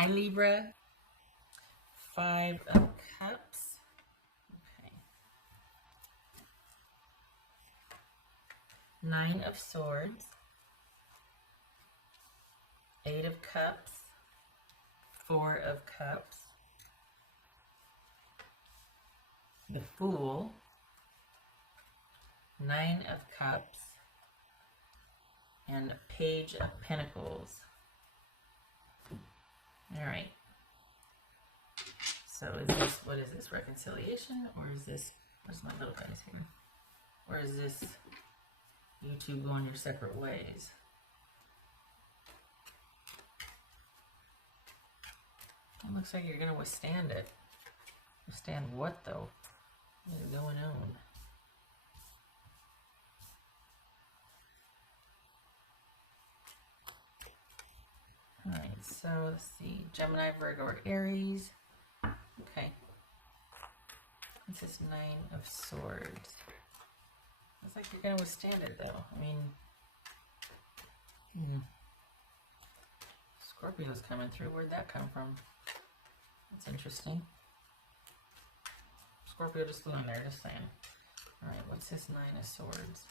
Hi, Libra. Five of Cups. Okay. Nine of Swords. Eight of Cups. Four of Cups. The Fool. Nine of Cups. And Page of Pentacles. All right. So is this, what is this, reconciliation? Or is this, where's my little guys here? Or is this you two going your separate ways? It looks like you're going to withstand it. Withstand what, though? What is going on? Alright, so let's see. Gemini, Virgo, or Aries. Okay. This is Nine of Swords. Looks like you're going to withstand it, though. I mean, Scorpio's coming through. Where'd that come from? That's interesting. Scorpio just flew in there, just saying. Alright, what's this Nine of Swords?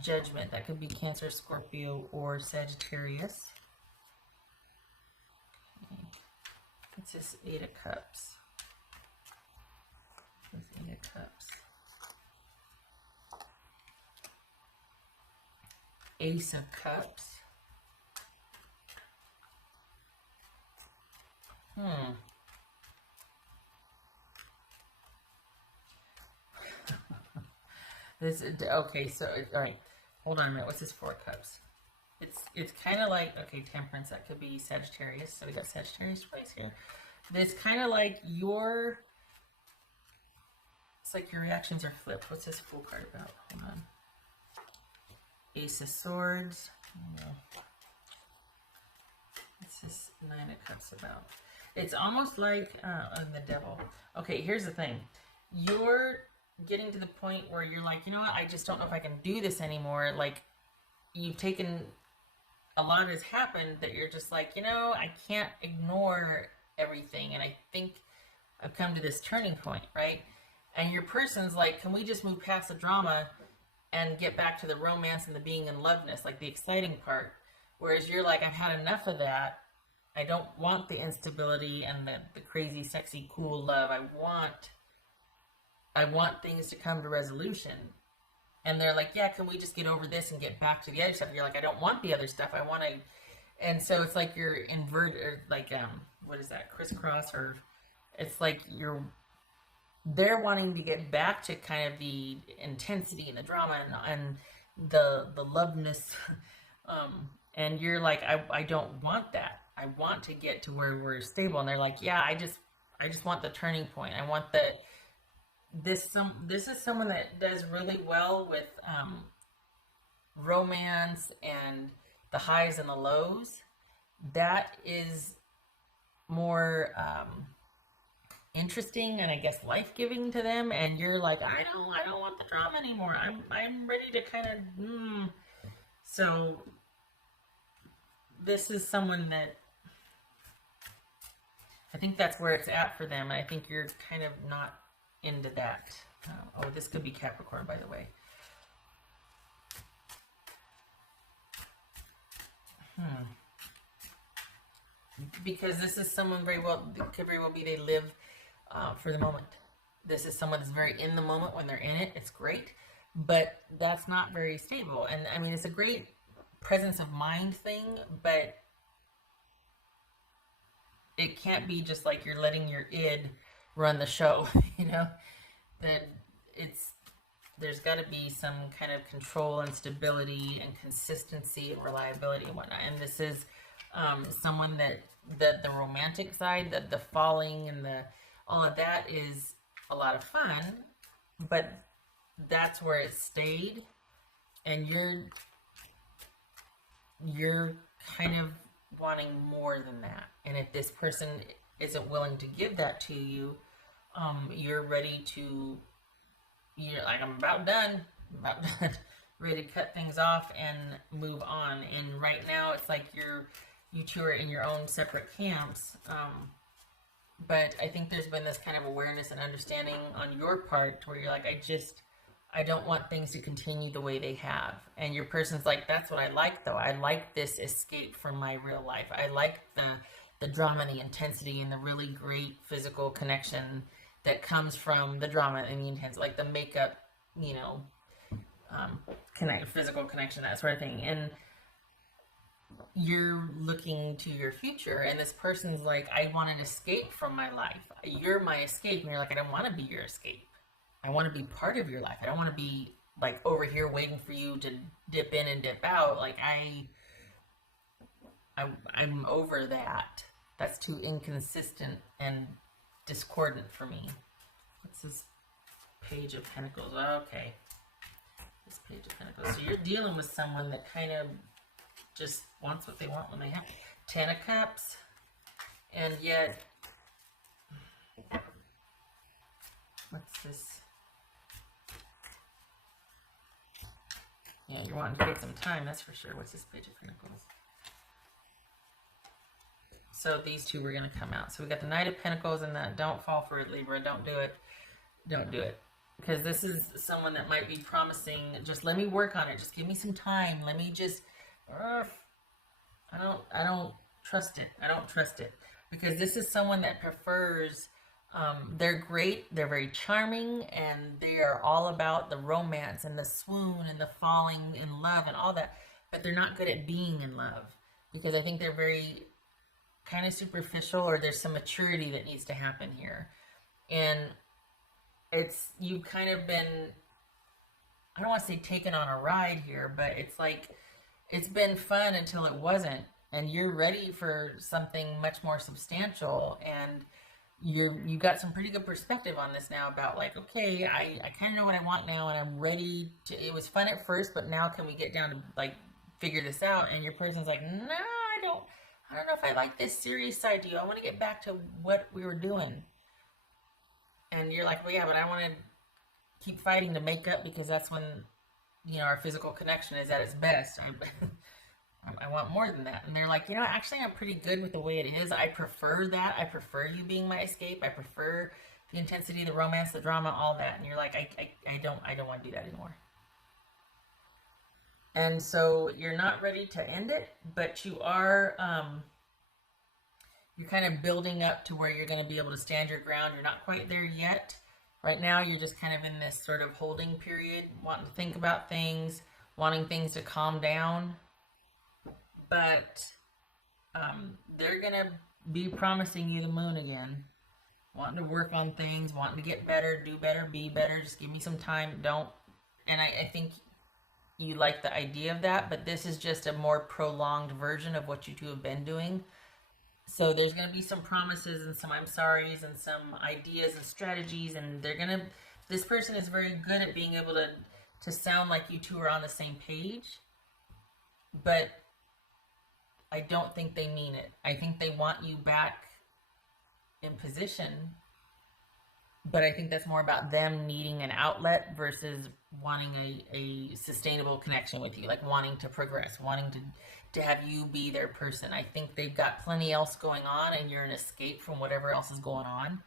Judgment. That could be Cancer, Scorpio, or Sagittarius. Okay. What's this Eight of Cups? This Eight of Cups. Ace of Cups. This, okay, so, all right, hold on a minute. What's this Four of Cups? It's kind of like, okay, Temperance, that could be Sagittarius. So we got Sagittarius twice here. It's kind of like it's like your reactions are flipped. What's this Fool card about? Hold on. Ace of Swords. What's this Nine of Cups about? It's almost like the Devil. Okay, here's the thing. You're getting to the point where you're like, you know what? I just don't know if I can do this anymore. Like, you've taken, a lot has happened that you're just like, you know, I can't ignore everything. And I think I've come to this turning point, right? And your person's like, can we just move past the drama and get back to the romance and the being in loveness, like the exciting part? Whereas you're like, I've had enough of that. I don't want the instability and the crazy, sexy, cool love. I want things to come to resolution. And they're like, yeah, can we just get over this and get back to the other stuff? You're like, I don't want the other stuff. I want to. And so it's like you're inverted, or like, what is that? Crisscross, or it's like they're wanting to get back to kind of the intensity and the drama and the loveness. And you're like, I don't want that. I want to get to where we're stable. And they're like, yeah, I just want the turning point. I want this is someone that does really well with romance and the highs and the lows. That is more interesting and I guess life-giving to them. And you're like, I don't want the drama anymore. I'm ready to kind of So this is someone that I think that's where it's at for them. I think you're kind of not into that. Oh, this could be Capricorn, by the way. Because this is someone could very well be they live for the moment. This is someone that's very in the moment when they're in it. It's great, but that's not very stable. And I mean, it's a great presence of mind thing, but it can't be just like you're letting your id run the show, you know, that there's got to be some kind of control and stability and consistency and reliability and whatnot. And this is someone that the romantic side, the falling and all of that is a lot of fun, but that's where it stayed. And you're kind of wanting more than that. And if this person isn't willing to give that to you, you're ready to, you're like, I'm about done. ready to cut things off and move on. And right now, it's like you two are in your own separate camps. But I think there's been this kind of awareness and understanding on your part where you're like, I don't want things to continue the way they have. And your person's like, that's what I like, though. I like this escape from my real life. I like the drama, the intensity, and the really great physical connection that comes from the drama and the intensity, like the makeup, you know, physical connection, that sort of thing. And you're looking to your future, and this person's like, I want an escape from my life. You're my escape. And you're like, I don't want to be your escape. I want to be part of your life. I don't want to be like over here waiting for you to dip in and dip out. Like I'm over that. That's too inconsistent and discordant for me. What's this Page of Pentacles? Okay. This Page of Pentacles. So you're dealing with someone that kind of just wants what they want when they have. 10 of Cups. And yet, what's this? Yeah, you're wanting to take some time, that's for sure. What's this Page of Pentacles? So these two were going to come out. So we got the Knight of Pentacles and that. Don't fall for it, Libra. Don't do it. Don't do it. Because this is someone that might be promising, just let me work on it. Just give me some time. Let me just... I don't trust it. I don't trust it. Because this is someone that prefers... they're great, they're very charming, and they are all about the romance and the swoon and the falling in love and all that, but they're not good at being in love, because I think they're very kind of superficial, or there's some maturity that needs to happen here. And you've kind of been, I don't want to say taken on a ride here, but it's like, it's been fun until it wasn't, and you're ready for something much more substantial, and you got some pretty good perspective on this now about like, okay, I kind of know what I want now, and I'm ready to, it was fun at first, but now can we get down to like figure this out? And your person's like, no, I don't know if I like this serious side to you. I want to get back to what we were doing. And you're like, well, yeah, but I want to keep fighting to make up, because that's when, you know, our physical connection is at its best. I want more than that. And they're like, you know, actually, I'm pretty good with the way it is. I prefer that. I prefer you being my escape. I prefer the intensity, the romance, the drama, all that. And you're like, I don't want to do that anymore. And so you're not ready to end it, but you are, you're kind of building up to where you're going to be able to stand your ground. You're not quite there yet. Right now, you're just kind of in this sort of holding period, wanting to think about things, wanting things to calm down. But they're going to be promising you the moon again. Wanting to work on things, wanting to get better, do better, be better. Just give me some time. Don't. And I think you like the idea of that, but this is just a more prolonged version of what you two have been doing. So there's going to be some promises and some I'm sorry's and some ideas and strategies, and they're going to, this person is very good at being able to sound like you two are on the same page, but I don't think they mean it. I think they want you back in position, but I think that's more about them needing an outlet versus wanting a sustainable connection with you, like wanting to progress, wanting to have you be their person. I think they've got plenty else going on, and you're an escape from whatever else is going on,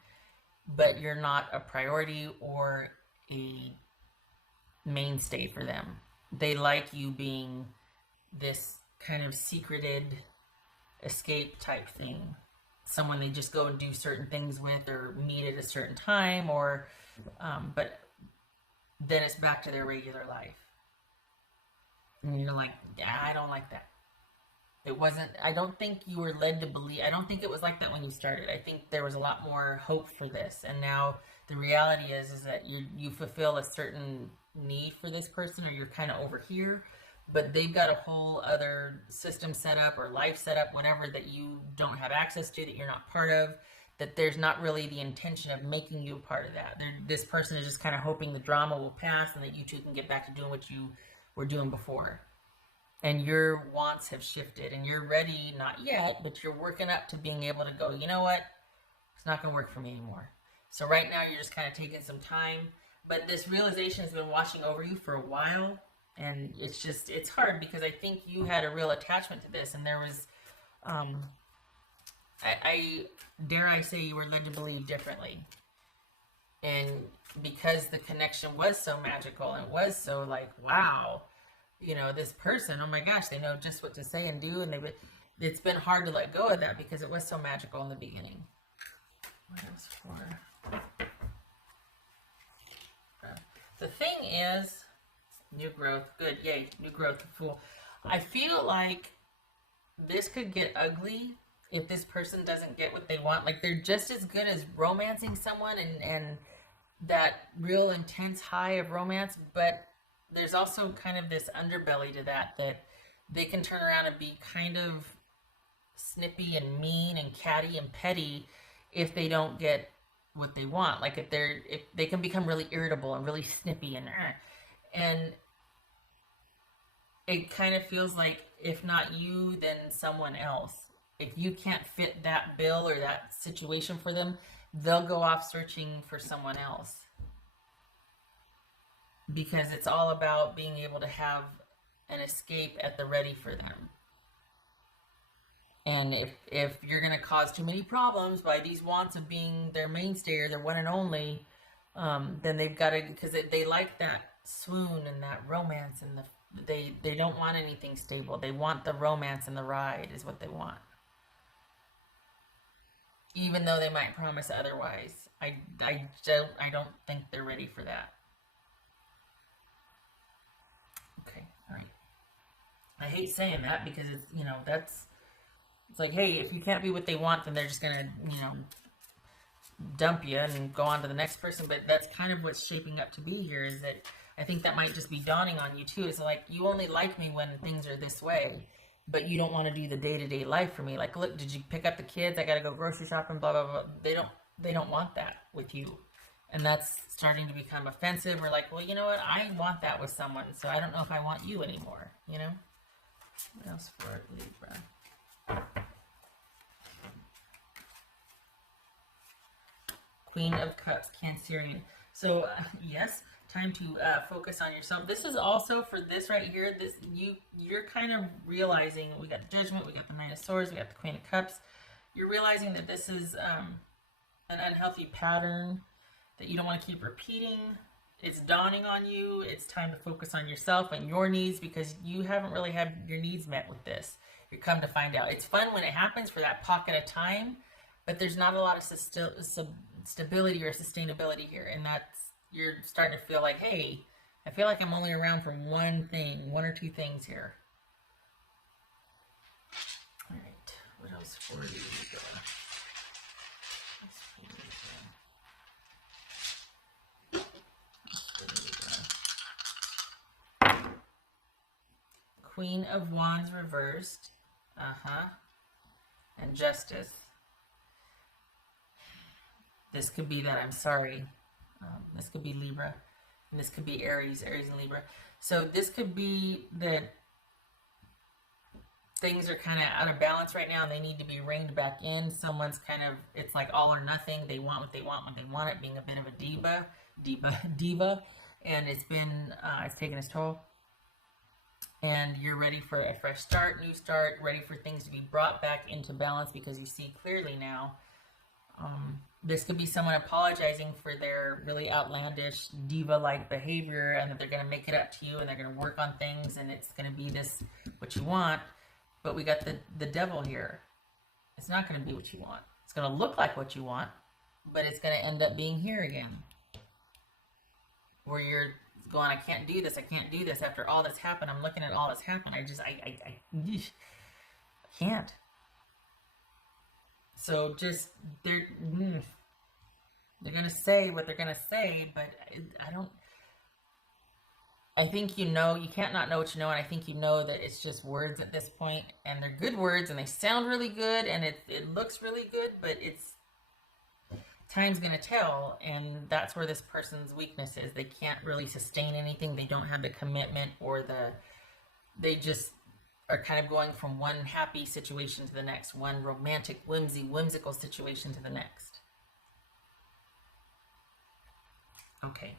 but you're not a priority or a mainstay for them. They like you being this kind of secreted escape type thing. Someone they just go and do certain things with, or meet at a certain time, or but then it's back to their regular life. And you're like, yeah, I don't like that. It wasn't, I don't think you were led to believe, I don't think it was like that when you started. I think there was a lot more hope for this. And now the reality is that you fulfill a certain need for this person, or you're kind of over here, but they've got a whole other system set up or life set up, whatever, that you don't have access to, that you're not part of, that there's not really the intention of making you a part of that. This person is just kind of hoping the drama will pass and that you two can get back to doing what you were doing before. And your wants have shifted, and you're ready, not yet, but you're working up to being able to go, you know what, it's not going to work for me anymore. So right now you're just kind of taking some time, but this realization has been washing over you for a while. And it's hard because I think you had a real attachment to this, and there was, I dare I say you were led to believe differently. And because the connection was so magical and it was so like, wow, this person, oh my gosh, they know just what to say and do, and it's been hard to let go of that because it was so magical in the beginning. What else for? The thing is, new growth. Good, yay, new growth, Fool. I feel like this could get ugly if this person doesn't get what they want. Like, they're just as good as romancing someone and that real intense high of romance, but there's also kind of this underbelly to that they can turn around and be kind of snippy and mean and catty and petty if they don't get what they want. Like, if they can become really irritable and really snippy and it kind of feels like, if not you, then someone else. If you can't fit that bill or that situation for them, they'll go off searching for someone else. Because it's all about being able to have an escape at the ready for them. And if you're going to cause too many problems by these wants of being their mainstay or their one and only, then they've got to, because they like that swoon and that romance, and they don't want anything stable. They want the romance and the ride is what they want. Even though they might promise otherwise. I don't think they're ready for that. Okay, all right. I hate saying that because it's, it's like, hey, if you can't be what they want, then they're just gonna, dump you and go on to the next person. But that's kind of what's shaping up to be here, is that I think that might just be dawning on you too. It's like, you only like me when things are this way, but you don't want to do the day-to-day life for me. Like, look, did you pick up the kids? I gotta go grocery shopping, blah, blah, blah. They don't want that with you. And that's starting to become offensive. Or like, well, you know what? I want that with someone, so I don't know if I want you anymore, What else for Libra? Queen of Cups, Cancerian. So, yes, time to focus on yourself. This is also for this right here. You're kind of realizing, we got the Judgment, we got the Nine of Swords, we got the Queen of Cups. You're realizing that this is an unhealthy pattern that you don't want to keep repeating. It's dawning on you. It's time to focus on yourself and your needs, because you haven't really had your needs met with this. You come to find out. It's fun when it happens for that pocket of time, but there's not a lot of stability or sustainability here. And you're starting to feel like, hey, I feel like I'm only around for one or two things here. All right, what else for you? Queen of Wands reversed. And Justice. This could be that I'm sorry. This could be Libra. And this could be Aries and Libra. So this could be that things are kind of out of balance right now and they need to be reined back in. Someone's kind of, it's like all or nothing. They want what they want when they want it, being a bit of a diva. And it's taken its toll. And you're ready for a fresh start, new start, ready for things to be brought back into balance because you see clearly now. This could be someone apologizing for their really outlandish diva-like behavior, and that they're going to make it up to you and they're going to work on things and it's going to be this, what you want. But we got the devil here. It's not going to be what you want. It's going to look like what you want, but it's going to end up being here again. Where you're going, I can't do this after all that's happened. I'm looking at all that's happened. I can't. So just, they're going to say what they're going to say, but I think you can't not know what you know, and I think you know that it's just words at this point, and they're good words, and they sound really good, and it looks really good, but time's going to tell, and that's where this person's weakness is. They can't really sustain anything. They don't have the commitment or they just are kind of going from one happy situation to the next, one romantic, whimsical situation to the next. Okay.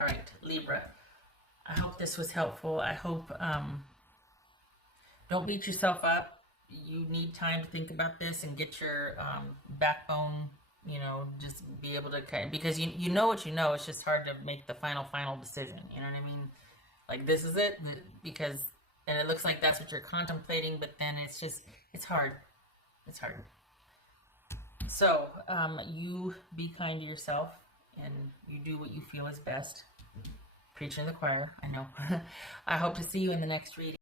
All right, Libra. I hope this was helpful. I hope, don't beat yourself up. You need time to think about this and get your backbone, you know, just be able to kind of, because you know what you know. It's just hard to make the final decision. You know what I mean? Like, this is it, because, and it looks like that's what you're contemplating, but then it's just, it's hard. It's hard. So, you be kind to yourself and you do what you feel is best. Preaching to the choir, I know. I hope to see you in the next reading.